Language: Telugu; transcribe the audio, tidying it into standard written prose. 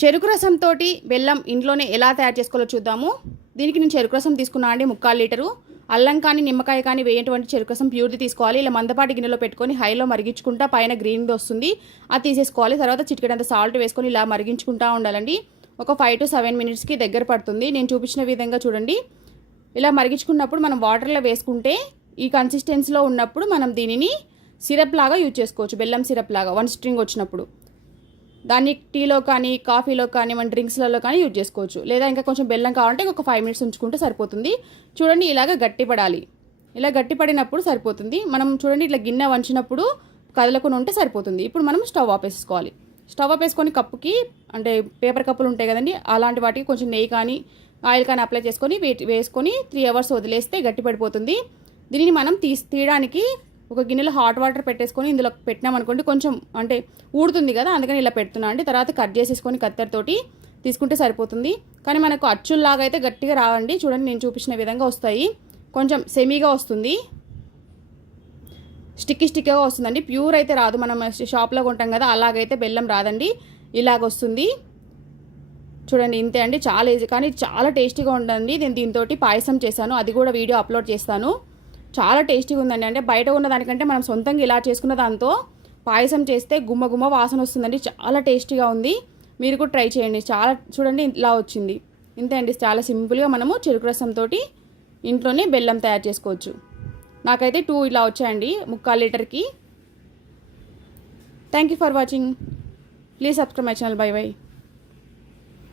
చెరుకు రసంతో బెల్లం ఇంట్లోనే ఎలా తయారు చేసుకోవాలో చూద్దాము. దీనికి నేను చెరుకు రసం తీసుకున్నా అండి 3/4 లీటరు. అల్లం కానీ నిమ్మకాయ కానీ వేయటువంటి చెరుకు రసం ప్యూర్ది తీసుకోవాలి. ఇలా మందపాటి గిన్నెలో పెట్టుకొని హైలో మరిగించుకుంటా పైన గ్రీన్ది వస్తుంది, అది తీసేసుకోవాలి. తర్వాత చిటికెడంత సాల్ట్ వేసుకొని ఇలా మరిగించుకుంటూ ఉండాలండి. ఒక 5 to 7 మినిట్స్కి దగ్గర పడుతుంది. నేను చూపించిన విధంగా చూడండి. ఇలా మరిగించుకున్నప్పుడు మనం వాటర్లో వేసుకుంటే ఈ కన్సిస్టెన్సీలో ఉన్నప్పుడు మనం దీనిని సిరప్ లాగా యూజ్ చేసుకోవచ్చు. బెల్లం సిరప్ లాగా 1 స్ట్రింగ్ వచ్చినప్పుడు దాన్ని టీలో కానీ కాఫీలో కానీ మన డ్రింక్స్లలో కానీ యూజ్ చేసుకోవచ్చు. లేదా ఇంకా కొంచెం బెల్లం కావాలంటే ఒక 5 మినిట్స్ ఉంచుకుంటే సరిపోతుంది. చూడండి ఇలాగ గట్టిపడాలి. ఇలా గట్టిపడినప్పుడు సరిపోతుంది. మనం చూడండి ఇట్లా గిన్నె వంచినప్పుడు కదలకుండా ఉంటే సరిపోతుంది. ఇప్పుడు మనం స్టవ్ ఆపేసుకోవాలి. స్టవ్ ఆపేసుకొని కప్పుకి అంటే పేపర్ కప్పులు ఉంటాయి కదండి, అలాంటి వాటికి కొంచెం నెయ్యి కానీ ఆయిల్ కానీ అప్లై చేసుకొని వేసుకొని 3 hours వదిలేస్తే గట్టిపడిపోతుంది. దీనిని మనం తీయడానికి ఒక గిన్నెలో హాట్ వాటర్ పెట్టేసుకొని ఇందులో పెట్టినామనుకోండి కొంచెం అంటే ఊడుతుంది కదా, అందుకని ఇలా పెడుతున్నా అండి. తర్వాత కట్ చేసేసుకొని కత్తెరతోటి తీసుకుంటే సరిపోతుంది. కానీ మనకు అచ్చుల్లాగా అయితే గట్టిగా రావండి. చూడండి నేను చూపించిన విధంగా వస్తాయి. కొంచెం సెమీగా వస్తుంది, స్టిక్కీగా వస్తుందండి. ప్యూర్ అయితే రాదు, మనం షాప్లో కొంటాం కదా అలాగైతే బెల్లం రాదండి. ఇలాగొస్తుంది చూడండి. ఇంతే అండి, చాలా ఈజీ కానీ చాలా టేస్టీగా ఉంటుంది. నేను దీంతో పాయసం చేశాను, అది కూడా వీడియో అప్లోడ్ చేస్తాను. చాలా టేస్టీగా ఉందండి. అంటే బయట ఉన్న దానికంటే మనం సొంతంగా ఇలా చేసుకున్న దాంతో పాయసం చేస్తే గుమ్మ గుమ్మ వాసన వస్తుందండి. చాలా టేస్టీగా ఉంది, మీరు కూడా ట్రై చేయండి. చాలా చూడండి ఇలా వచ్చింది. ఇంతే అండి, చాలా సింపుల్గా మనము చెరుకు రసంతో ఇంట్లోనే బెల్లం తయారు చేసుకోవచ్చు. నాకైతే 2 ఇలా వచ్చాయండి 3/4 లీటర్కి. Thank you for watching. Please subscribe my channel. Bye by.